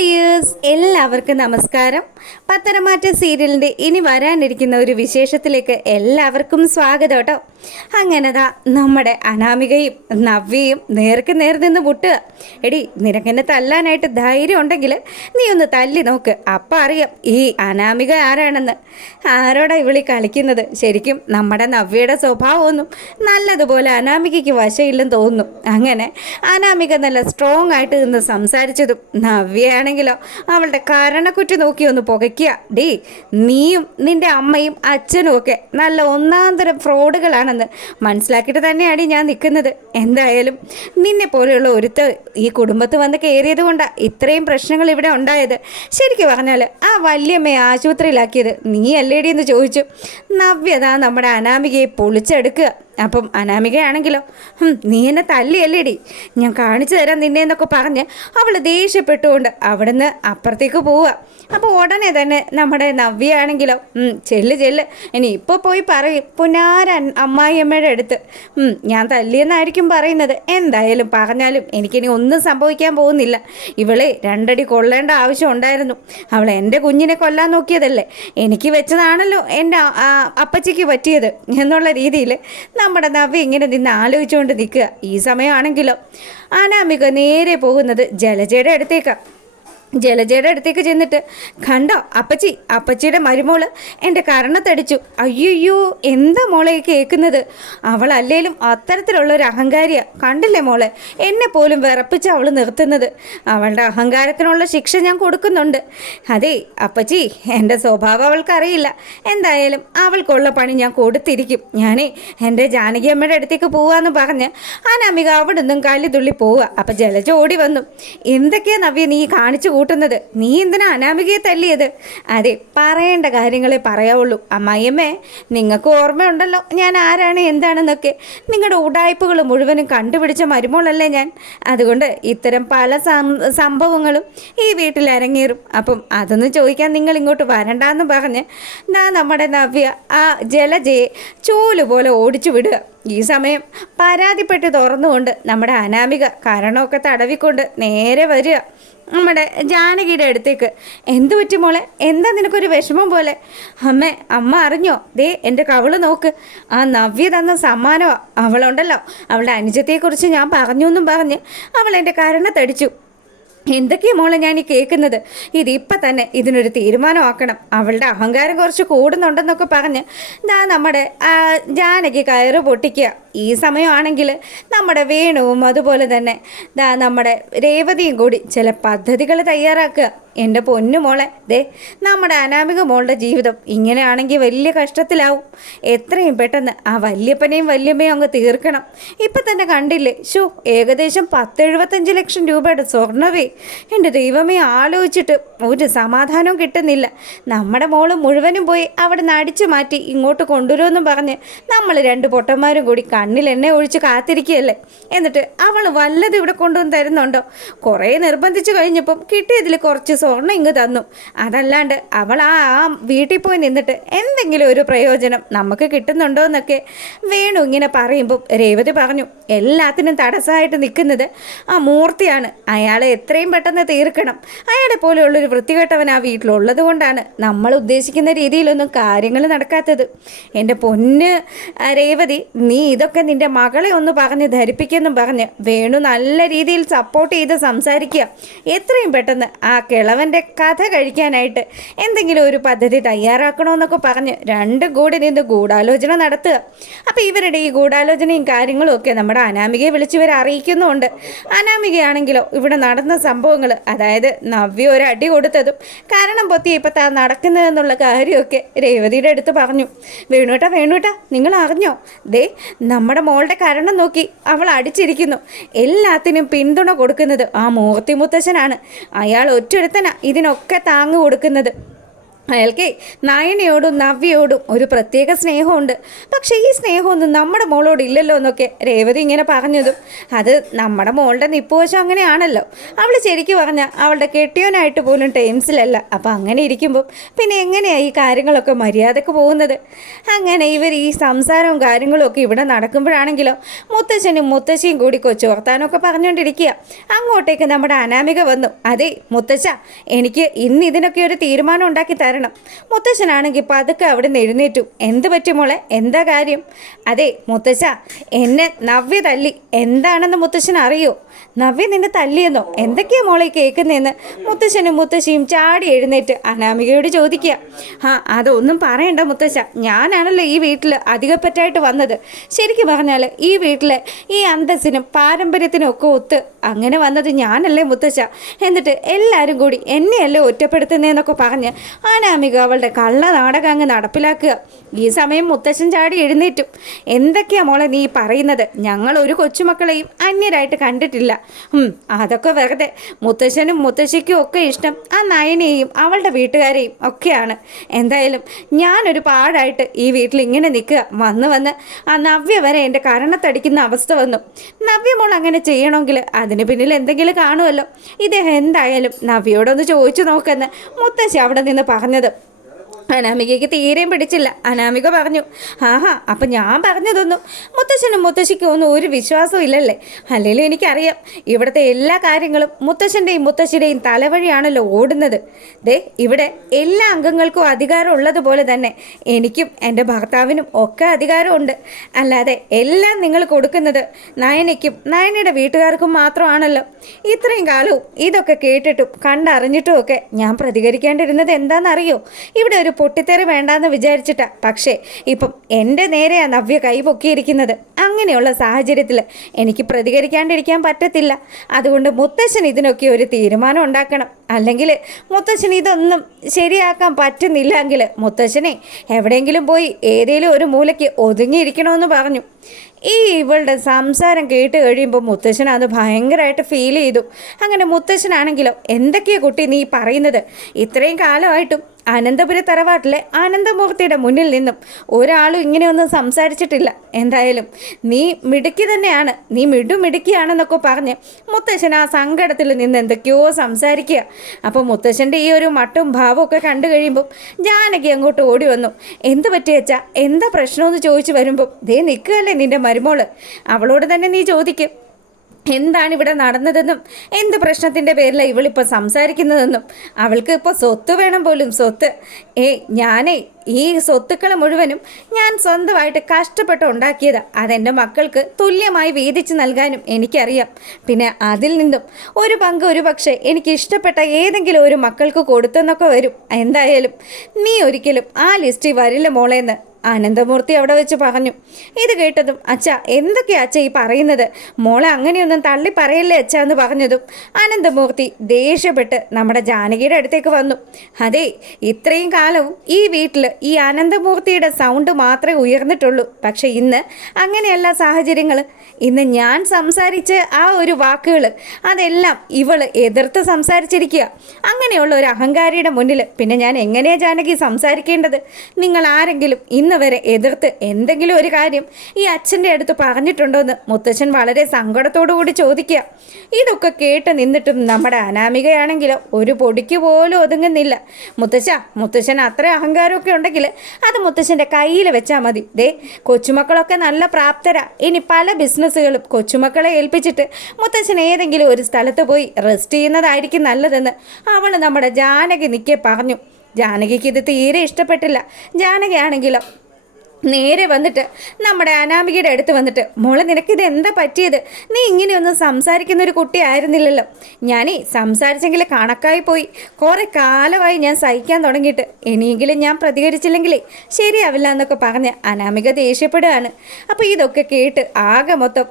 Dears, എല്ലാവർക്കും നമസ്കാരം. പത്തനംമാറ്റ സീരിയലിൻ്റെ ഇനി വരാനിരിക്കുന്ന ഒരു വിശേഷത്തിലേക്ക് എല്ലാവർക്കും സ്വാഗതം കേട്ടോ. അങ്ങനെതാ നമ്മുടെ അനാമികയും നവ്യയും നേർക്ക് നേർ നിന്ന് മുട്ടുക. എടി, നിനക്കെന്നെ തല്ലാനായിട്ട് ധൈര്യം ഉണ്ടെങ്കിൽ നീ ഒന്ന് തല്ലി നോക്ക്, അപ്പം അറിയാം ഈ അനാമിക ആരാണെന്ന്. ആരോടാ ഇവിളി കളിക്കുന്നത്? ശരിക്കും നമ്മുടെ നവ്യയുടെ സ്വഭാവമൊന്നും നല്ലതുപോലെ അനാമികയ്ക്ക് വശമില്ലെന്ന് തോന്നുന്നു. അങ്ങനെ അനാമിക നല്ല സ്ട്രോങ് ആയിട്ട് നിന്ന് സംസാരിച്ചതും നവ്യയാണെങ്കിലോ അവളുടെ കരണക്കുറ്റി നോക്കി ഒന്ന് പുകയ്ക്കുക. ഡീ, നീയും നിൻ്റെ അമ്മയും അച്ഛനും ഒക്കെ നല്ല ഒന്നാന്തരം ഫ്രോഡുകളാണെന്ന് മനസ്സിലാക്കിയിട്ട് തന്നെയാണ് ഞാൻ നിൽക്കുന്നത്. എന്തായാലും നിന്നെ പോലെയുള്ള ഒരുത്ത് ഈ കുടുംബത്ത് വന്ന് കയറിയത് കൊണ്ടാണ് ഇത്രയും പ്രശ്നങ്ങൾ ഇവിടെ ഉണ്ടായത്. ശരിക്കും പറഞ്ഞാൽ ആ വല്യമ്മയെ ആശുപത്രിയിലാക്കിയത് നീ അല്ലേടി എന്ന് ചോദിച്ചു. നവ്യത നമ്മുടെ അനാമികയെ പൊളിച്ചെടുക്കുക. അപ്പം അനാമികയാണെങ്കിലോ, നീ എന്നെ തല്ലിയല്ലേടി, ഞാൻ കാണിച്ചു തരാം നിന്നെ എന്നൊക്കെ പറഞ്ഞ് അവൾ ദേഷ്യപ്പെട്ടുകൊണ്ട് അവിടുന്ന് അപ്പുറത്തേക്ക് പോവുക. അപ്പോൾ ഉടനെ തന്നെ നമ്മുടെ നവ്യയാണെങ്കിലോ, ചെല്ല് ഇനി ഇപ്പോൾ പോയി പറയും പുനാരൻ അമ്മായിയമ്മയുടെ അടുത്ത് ഞാൻ തല്ലിയെന്നായിരിക്കും പറയുന്നത്. എന്തായാലും പറഞ്ഞാലും എനിക്കിനി ഒന്നും സംഭവിക്കാൻ പോകുന്നില്ല. ഇവളെ രണ്ടടി കൊള്ളേണ്ട ആവശ്യം ഉണ്ടായിരുന്നു. അവൾ എൻ്റെ കുഞ്ഞിനെ കൊല്ലാൻ നോക്കിയതല്ലേ, എനിക്ക് വെച്ചതാണല്ലോ എൻ്റെ അപ്പച്ചിക്ക് പറ്റിയത് എന്നുള്ള രീതിയിൽ നമ്മുടെ നവ്യ ഇങ്ങനെ നിന്ന് ആലോചിച്ചുകൊണ്ട് നിൽക്കുക. ഈ സമയമാണെങ്കിലോ അനാമിക നേരെ പോകുന്നത് ജലജയുടെ അടുത്തേക്കാണ്. ജലജയുടെ അടുത്തേക്ക് ചെന്നിട്ട്, കണ്ടോ അപ്പച്ചിയുടെ മരുമോള് എൻ്റെ കരണത്തടിച്ചു. അയ്യോ, എന്താ മോളെ കേൾക്കുന്നത്? അവൾ അല്ലേലും അത്തരത്തിലുള്ളൊരു അഹങ്കാരിയാണ്. കണ്ടില്ലേ മോളെ, എന്നെ പോലും വിറപ്പിച്ച് അവൾ നിർത്തുന്നത്. അവളുടെ അഹങ്കാരത്തിനുള്ള ശിക്ഷ ഞാൻ കൊടുക്കുന്നുണ്ട്. അതേ അപ്പച്ചി, എൻ്റെ സ്വഭാവം അവൾക്കറിയില്ല. എന്തായാലും അവൾക്കുള്ള പണി ഞാൻ കൊടുത്തിരിക്കും. ഞാനേ എൻ്റെ ജാനകിയമ്മയുടെ അടുത്തേക്ക് പോവാന്ന് പറഞ്ഞ് അനാമിക അവിടെ നിന്നും കല്ലിതുള്ളി പോവുക. അപ്പം ജലജ ഓടി വന്നു. എന്തൊക്കെയാ നവ്യ നീ കാണിച്ചു കൂട്ടുന്നത്? നീ എന്തിനാ അനാമികയെ തല്ലിയത്? അതെ, പറയേണ്ട കാര്യങ്ങളെ പറയാവുള്ളൂ. അമ്മായിയമ്മേ, നിങ്ങൾക്ക് ഓർമ്മയുണ്ടല്ലോ ഞാൻ ആരാണ് എന്താണെന്നൊക്കെ. നിങ്ങളുടെ ഉടായ്പകൾ മുഴുവനും കണ്ടുപിടിച്ച മരുമോളല്ലേ ഞാൻ. അതുകൊണ്ട് ഇത്തരം പല സംഭവങ്ങളും ഈ വീട്ടിൽ അരങ്ങേറും. അപ്പം അതൊന്നും ചോദിക്കാൻ നിങ്ങൾ ഇങ്ങോട്ട് വരണ്ടെന്ന് പറഞ്ഞ് നമ്മുടെ നവ്യ ആ ജലജയെ ചൂലുപോലെ ഓടിച്ചു വിടുക. ഈ സമയം പരാതിപ്പെട്ട് തുറന്നുകൊണ്ട് നമ്മുടെ അനാമിക കരണമൊക്കെ തടവിക്കൊണ്ട് നേരെ വരിക നമ്മുടെ ജാനകിയുടെ അടുത്തേക്ക്. എന്തു പറ്റി മോളെ, എന്താ നിനക്കൊരു വിഷമം പോലെ? അമ്മ അറിഞ്ഞോ? ദേ എൻ്റെ കവിള് നോക്ക്, ആ നവ്യ തന്ന സമ്മാനമാണ്. അവളുണ്ടല്ലോ, അവളുടെ അനുജത്തെക്കുറിച്ച് ഞാൻ പറഞ്ഞു എന്നും പറഞ്ഞ് അവൾ എൻ്റെ കരണത്തടിച്ചു. എന്തൊക്കെയാണ് മോളെ ഞാൻ ഈ കേൾക്കുന്നത്? ഇതിപ്പം തന്നെ ഇതിനൊരു തീരുമാനമാക്കണം. അവളുടെ അഹങ്കാരം കുറച്ച് കൂടുന്നുണ്ടെന്നൊക്കെ പറഞ്ഞ് നമ്മുടെ ജാനകി കയറ് പൊട്ടിക്കുക. ഈ സമയമാണെങ്കിൽ നമ്മുടെ വേണുവും അതുപോലെ തന്നെ നമ്മുടെ രേവതിയും കൂടി ചില പദ്ധതികൾ തയ്യാറാക്കുക. എൻ്റെ പൊന്നു മോളെ, ദേ നമ്മുടെ അനാമിക മോളുടെ ജീവിതം ഇങ്ങനെയാണെങ്കിൽ വലിയ കഷ്ടത്തിലാവും. എത്രയും പെട്ടെന്ന് ആ വല്യപ്പനെയും വല്യമ്മയും അങ്ങ് തീർക്കണം. ഇപ്പം തന്നെ കണ്ടില്ലേ, ഏകദേശം 10-75 ലക്ഷം രൂപയുടെ സ്വർണ്ണവേ. എൻ്റെ ദൈവമേ, ആലോചിച്ചിട്ട് ഒരു സമാധാനവും കിട്ടുന്നില്ല. നമ്മുടെ മോള് മുഴുവനും പോയി അവിടെ നിന്ന് അടിച്ചു മാറ്റി ഇങ്ങോട്ട് കൊണ്ടുവരുമെന്നും പറഞ്ഞ് നമ്മൾ 2 പൊട്ടന്മാരും കൂടി കണ്ണിൽ എണ്ണ ഒഴിച്ച് കാത്തിരിക്കുകയല്ലേ. എന്നിട്ട് അവൾ വല്ലതും ഇവിടെ കൊണ്ടുവന്ന് തരുന്നുണ്ടോ? കുറേ നിർബന്ധിച്ച് കഴിഞ്ഞപ്പം കിട്ടിയതിൽ കുറച്ച് സ്വർണ്ണം ഇങ്ങ് തന്നു. അതല്ലാണ്ട് അവൾ ആ വീട്ടിൽ പോയി നിന്നിട്ട് എന്തെങ്കിലും ഒരു പ്രയോജനം നമുക്ക് കിട്ടുന്നുണ്ടോ എന്നൊക്കെ വേണു ഇങ്ങനെ പറയുമ്പം രേവതി പറഞ്ഞു, എല്ലാത്തിനും തടസ്സമായിട്ട് നിൽക്കുന്നത് ആ മൂർത്തിയാണ്. അയാളെ എത്രയും പെട്ടെന്ന് തീർക്കണം. അയാളെ പോലെയുള്ളൊരു വൃത്തികെട്ടവൻ ആ വീട്ടിലുള്ളത് കൊണ്ടാണ് നമ്മൾ ഉദ്ദേശിക്കുന്ന രീതിയിലൊന്നും കാര്യങ്ങൾ നടക്കാത്തത്. എൻ്റെ പൊന്ന് രേവതി, നീ ഇതൊക്കെ നിൻ്റെ മകളെ ഒന്ന് പറഞ്ഞ് ധരിപ്പിക്കുമെന്നും പറഞ്ഞ് വേണു നല്ല രീതിയിൽ സപ്പോർട്ട് ചെയ്ത് സംസാരിക്കുക. എത്രയും പെട്ടെന്ന് ആ കിളവൻ്റെ കഥ കഴിക്കാനായിട്ട് എന്തെങ്കിലും ഒരു പദ്ധതി തയ്യാറാക്കണമെന്നൊക്കെ പറഞ്ഞ് 2 കൂടി നിന്ന് ഗൂഢാലോചന നടത്തുക. അപ്പോൾ ഇവരുടെ ഈ ഗൂഢാലോചനയും കാര്യങ്ങളും ഒക്കെ നമ്മുടെ അനാമികയെ വിളിച്ചിവരെ അറിയിക്കുന്നുമുണ്ട്. അനാമികയാണെങ്കിലോ ഇവിടെ നടന്ന സംഭവങ്ങൾ, അതായത് നവ്യ ഒരു അടി കൊടുത്തതും കാരണം പൊത്തി ഇപ്പം നടക്കുന്നതെന്നുള്ള കാര്യമൊക്കെ രേവതിയുടെ അടുത്ത് പറഞ്ഞു. വേണുട്ടാ നിങ്ങൾ അറിഞ്ഞോ? ദേ നമ്മുടെ മോളുടെ കാരണം നോക്കി അവൾ അടിച്ചിരിക്കുന്നു. എല്ലാത്തിനും പിന്തുണ കൊടുക്കുന്നത് ആ മൂർത്തി മുത്തശ്ശനാണ്. അയാൾ ഒറ്റൊരുത്തനാ ഇതിനൊക്കെ താങ്ങ് കൊടുക്കുന്നത്. അയാൾക്ക് നയനയോടും നവ്യയോടും ഒരു പ്രത്യേക സ്നേഹമുണ്ട്. പക്ഷേ ഈ സ്നേഹമൊന്നും നമ്മുടെ മോളോട് ഇല്ലല്ലോ എന്നൊക്കെ രേവതി ഇങ്ങനെ പറഞ്ഞതും, അത് നമ്മുടെ മോളുടെ നിപ്പുവശം അങ്ങനെയാണല്ലോ. അവൾ ശരിക്കും പറഞ്ഞാൽ അവളുടെ കെട്ടിയോനായിട്ട് പോലും ടേംസിലല്ല. അപ്പം അങ്ങനെ ഇരിക്കുമ്പോൾ പിന്നെ എങ്ങനെയാണ് ഈ കാര്യങ്ങളൊക്കെ മര്യാദക്ക് പോകുന്നത്? അങ്ങനെ ഇവർ ഈ സംസാരവും കാര്യങ്ങളും ഒക്കെ ഇവിടെ നടക്കുമ്പോഴാണെങ്കിലോ മുത്തശ്ശനും മുത്തശ്ശിയും കൂടി കൊച്ചു വർത്താനമൊക്കെ പറഞ്ഞുകൊണ്ടിരിക്കുക. അങ്ങോട്ടേക്ക് നമ്മുടെ അനാമിക വന്നു. അതെ മുത്തശ്ശ, എനിക്ക് ഇന്ന് ഇതിനൊക്കെ ഒരു തീരുമാനം ഉണ്ടാക്കി തരണം. മുത്തശ്ശനാണെങ്കിൽ പതുക്കെ അവിടെ നിന്ന് എഴുന്നേറ്റു. എന്ത് പറ്റി മോളെ, എന്താ കാര്യം? അതെ മുത്തശ്ശ, എന്നെ നവ്യ തല്ലി. എന്താണെന്ന് മുത്തശ്ശൻ അറിയോ? നവ്യ നിന്നെ തല്ലിയെന്നോ? എന്തൊക്കെയാ മോളെ കേൾക്കുന്നതെന്ന് മുത്തശ്ശനും മുത്തശ്ശിയും ചാടി എഴുന്നേറ്റ് അനാമികയോട് ചോദിക്കുക. അതൊന്നും പറയണ്ട മുത്തശ്ശ, ഞാനാണല്ലോ ഈ വീട്ടിൽ അധികപ്പറ്റായിട്ട് വന്നത്. ശരിക്കും പറഞ്ഞാൽ ഈ വീട്ടിലെ ഈ അന്തസ്സിനും പാരമ്പര്യത്തിനും ഒക്കെ ഒത്ത് അങ്ങനെ വന്നത് ഞാനല്ലേ മുത്തശ്ശ. എന്നിട്ട് എല്ലാവരും കൂടി എന്നെയല്ലേ ഒറ്റപ്പെടുത്തുന്നതെന്നൊക്കെ പറഞ്ഞ് അനാമിക അവളുടെ കള്ള നാടകം അങ്ങ് നടപ്പിലാക്കുക. ഈ സമയം മുത്തശ്ശൻ ചാടി എഴുന്നേറ്റും. എന്തൊക്കെയാ മോളെ നീ പറയുന്നത്? ഞങ്ങൾ ഒരു കൊച്ചുമക്കളെയും അന്യരായിട്ട് കണ്ടിട്ടില്ല. അതൊക്കെ വെറുതെ. മുത്തശ്ശനും മുത്തശ്ശിക്കും ഒക്കെ ഇഷ്ടം ആ നയനെയും അവളുടെ വീട്ടുകാരെയും ഒക്കെയാണ്. എന്തായാലും ഞാനൊരു പാടായിട്ട് ഈ വീട്ടിൽ ഇങ്ങനെ നിൽക്കുക. വന്ന് ആ നവ്യ വരെ എൻ്റെ കരണത്തടിക്കുന്ന അവസ്ഥ വന്നു. നവ്യ മോൾ അങ്ങനെ ചെയ്യണമെങ്കിൽ അതിന് പിന്നിൽ എന്തെങ്കിലും കാണുമല്ലോ. ഇദ്ദേഹം എന്തായാലും നവ്യയോടൊന്ന് ചോദിച്ചു നോക്കെന്ന് മുത്തശ്ശി അവിടെ നിന്ന് പറഞ്ഞത് അനാമികയ്ക്ക് തീരെയും പിടിച്ചില്ല. അനാമിക പറഞ്ഞു, അപ്പം ഞാൻ പറഞ്ഞതൊന്നും മുത്തശ്ശനും മുത്തശ്ശിക്കും ഒന്നും ഒരു വിശ്വാസവും ഇല്ലല്ലേ? അല്ലെങ്കിലും എനിക്കറിയാം ഇവിടുത്തെ എല്ലാ കാര്യങ്ങളും മുത്തശ്ശൻ്റെയും മുത്തശ്ശിയുടെയും തലവഴിയാണല്ലോ ഓടുന്നത്. ദേ ഇവിടെ എല്ലാ അംഗങ്ങൾക്കും അധികാരം ഉള്ളതുപോലെ തന്നെ എനിക്കും എൻ്റെ ഭർത്താവിനും ഒക്കെ അധികാരമുണ്ട്. അല്ലാതെ എല്ലാം നിങ്ങൾ കൊടുക്കുന്നത് നയനയ്ക്കും നയനയുടെ വീട്ടുകാർക്കും മാത്രമാണല്ലോ. ഇത്രയും കാലവും ഇതൊക്കെ കേട്ടിട്ടും കണ്ടറിഞ്ഞിട്ടും ഒക്കെ ഞാൻ പ്രതികരിക്കേണ്ടിരുന്നത് എന്താണെന്നറിയോ? ഇവിടെ ഒരു പൊട്ടിത്തെറി വേണ്ടാന്ന് വിചാരിച്ചിട്ടാ. പക്ഷേ ഇപ്പം എൻ്റെ നേരെയാണ് നവ്യ കൈ പൊക്കിയിരിക്കുന്നത്. അങ്ങനെയുള്ള സാഹചര്യത്തിൽ എനിക്ക് പ്രതികരിക്കാണ്ടിരിക്കാൻ പറ്റത്തില്ല. അതുകൊണ്ട് മുത്തശ്ശൻ ഇതിനൊക്കെ ഒരു തീരുമാനം ഉണ്ടാക്കണം. അല്ലെങ്കിൽ മുത്തശ്ശൻ ഇതൊന്നും ശരിയാക്കാൻ പറ്റുന്നില്ലെങ്കിൽ മുത്തശ്ശനെ എവിടെയെങ്കിലും പോയി ഏതെങ്കിലും ഒരു മൂലയ്ക്ക് ഒതുങ്ങിയിരിക്കണമെന്ന് പറഞ്ഞു. ഇവളുടെ സംസാരം കേട്ട് കഴിയുമ്പോൾ മുത്തശ്ശൻ അത് ഭയങ്കരമായിട്ട് ഫീൽ ചെയ്തു. അങ്ങനെ മുത്തശ്ശനാണെങ്കിലോ, എന്തൊക്കെയാ കുട്ടി നീ പറയുന്നത്? ഇത്രയും കാലമായിട്ടും അനന്തപുര തറവാട്ടിലെ ആനന്ദമൂർത്തിയുടെ മുന്നിൽ നിന്നും ഒരാളും ഇങ്ങനെയൊന്നും സംസാരിച്ചിട്ടില്ല. എന്തായാലും നീ മിടുക്കി തന്നെയാണ്, നീ മിടുക്കിയാണെന്നൊക്കെ പറഞ്ഞ് മുത്തശ്ശൻ ആ സങ്കടത്തിൽ നിന്ന് എന്തൊക്കെയോ സംസാരിക്കുക. അപ്പോൾ മുത്തശ്ശൻ്റെ ഈ ഒരു മട്ടും ഭാവമൊക്കെ കണ്ടു കഴിയുമ്പം ജാനകി അങ്ങോട്ട് ഓടി വന്നു. എന്ത് പറ്റിയച്ചാ, എന്താ പ്രശ്നമെന്ന് ചോദിച്ചു വരുമ്പം, ദേ നിൽക്കുകയല്ലേ നിൻ്റെ മരുമോള്, അവളോട് തന്നെ നീ ചോദിക്കും എന്താണ് ഇവിടെ നടന്നതെന്നും എന്ത് പ്രശ്നത്തിൻ്റെ പേരിലാണ് ഇവളിപ്പോൾ സംസാരിക്കുന്നതെന്നും. അവൾക്ക് ഇപ്പോൾ സ്വത്ത് വേണം പോലും, സ്വത്ത്. ഞാനേ ഈ സ്വത്തുക്കൾ മുഴുവനും ഞാൻ സ്വന്തമായിട്ട് കഷ്ടപ്പെട്ട് ഉണ്ടാക്കിയതാണ്. അതെൻ്റെ മക്കൾക്ക് തുല്യമായി വീതിച്ച് നൽകാനും എനിക്കറിയാം. പിന്നെ അതിൽ നിന്നും ഒരു പങ്ക് ഒരു പക്ഷേ എനിക്ക് ഇഷ്ടപ്പെട്ട ഏതെങ്കിലും ഒരു മക്കൾക്ക് കൊടുത്തെന്നൊക്കെ വരും. എന്തായാലും നീ ഒരിക്കലും ആ ലിസ്റ്റിൽ വരില്ല മോളേന്ന് ആനന്ദമൂർത്തി അവിടെ വെച്ച് പറഞ്ഞു. ഇത് കേട്ടതും, അച്ഛ എന്തൊക്കെയാ അച്ഛ ഈ പറയുന്നത്? മോളെ അങ്ങനെയൊന്നും തള്ളി പറയല്ലേ അച്ഛ എന്ന് പറഞ്ഞതും ആനന്ദമൂർത്തി ദേഷ്യപ്പെട്ട് നമ്മുടെ ജാനകിയുടെ അടുത്തേക്ക് വന്നു. അതെ, ഇത്രയും കാലവും ഈ വീട്ടിൽ ഈ ആനന്ദമൂർത്തിയുടെ സൗണ്ട് മാത്രമേ ഉയർന്നിട്ടുള്ളൂ. പക്ഷെ ഇന്ന് അങ്ങനെയല്ല സാഹചര്യങ്ങൾ. ഇന്ന് ഞാൻ സംസാരിച്ച ആ ഒരു വാക്കുകൾ അതെല്ലാം ഇവള് എതിർത്ത് സംസാരിച്ചിരിക്കുക. അങ്ങനെയുള്ള ഒരു അഹങ്കാരിയുടെ മുന്നിൽ പിന്നെ ഞാൻ എങ്ങനെയാ ജാനകി സംസാരിക്കേണ്ടത്? നിങ്ങൾ ആരെങ്കിലും ഇന്ന് വരെ എതിർത്ത് എന്തെങ്കിലും ഒരു കാര്യം ഈ അച്ഛൻ്റെ അടുത്ത് പറഞ്ഞിട്ടുണ്ടോ എന്ന് മുത്തശ്ശൻ വളരെ സങ്കടത്തോടു കൂടി ചോദിക്കുക. ഇതൊക്കെ കേട്ട് നിന്നിട്ടും നമ്മുടെ അനാമികയാണെങ്കിലോ ഒരു പൊടിക്ക് പോലും ഒതുങ്ങുന്നില്ല. മുത്തശ്ശൻ അത്ര അഹങ്കാരമൊക്കെ ഉണ്ടെങ്കിൽ അത് മുത്തശ്ശൻ്റെ കയ്യിൽ വെച്ചാൽ മതി. ദേ കൊച്ചുമക്കളൊക്കെ നല്ല പ്രാപ്തരാ. ഇനി പല ബിസിനസ്സുകളും കൊച്ചുമക്കളെ ഏൽപ്പിച്ചിട്ട് മുത്തശ്ശൻ ഏതെങ്കിലും ഒരു സ്ഥലത്ത് പോയി റെസ്റ്റ് ചെയ്യുന്നതായിരിക്കും നല്ലതെന്ന് അവൾ നമ്മുടെ ജാനകി നിൽക്കെ പറഞ്ഞു. ജാനകിക്ക് ഇത് തീരെ ഇഷ്ടപ്പെട്ടില്ല. ജാനകിയാണെങ്കിലോ നേരെ വന്നിട്ട് നമ്മുടെ അനാമികയുടെ അടുത്ത് വന്നിട്ട്, മോളെ നിനക്കിത് എന്താ പറ്റിയത്? നീ ഇങ്ങനെയൊന്നും സംസാരിക്കുന്ന ഒരു കുട്ടിയായിരുന്നില്ലല്ലോ. ഞാനീ സംസാരിച്ചെങ്കിൽ കണക്കായി പോയി. കുറേ കാലമായി ഞാൻ സഹിക്കാൻ തുടങ്ങിയിട്ട്. ഇനിയെങ്കിലും ഞാൻ പ്രതികരിച്ചില്ലെങ്കിലേ ശരിയാവില്ല എന്നൊക്കെ പറഞ്ഞ് അനാമിക ദേഷ്യപ്പെടുകയാണ്. അപ്പോൾ ഇതൊക്കെ കേട്ട് ആകെ മൊത്തം